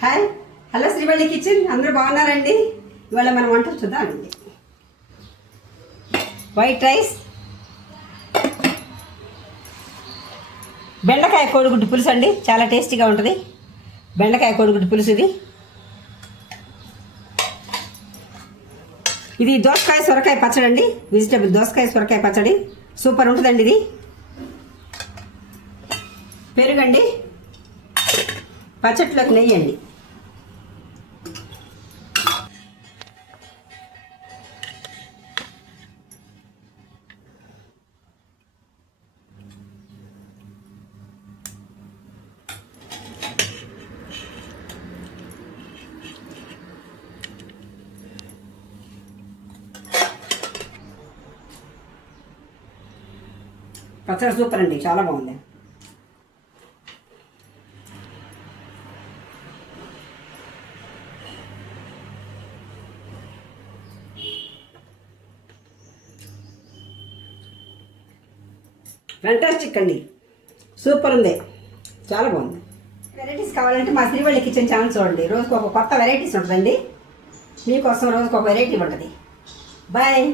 Hi hello Srivalli kitchen అందరూ బాగున్నారండి. ఇవాళ మనం వంట చూద్దామండి. వైట్ రైస్, బెండకాయ కోడిగుడ్డు పులుసు అండి. చాలా టేస్టీగా ఉంటుంది బెండకాయ కోడిగుడ్డు పులుసు. ఇది దోసకాయ సొరకాయ పచ్చడి అండి. వెజిటేబుల్ దోసకాయ సొరకాయ పచ్చడి సూపర్ ఉంటుందండి. ఇది పెరుగండి, పచ్చట్లోకి నెయ్యి అండి. పచ్చడి సూపర్ అండి, చాలా బాగుంది. ఫ్యాంటాస్టిక్ అండి, సూపర్ ఉంది, చాలా బాగుంది. వెరైటీస్ కావాలంటే మా శ్రీవల్లి కిచెన్ ఛానల్ చూడండి. రోజుకు ఒక కొత్త వెరైటీస్ ఉంటుందండి. మీకోసం రోజుకు ఒక వెరైటీ ఉంటుంది. బాయ్.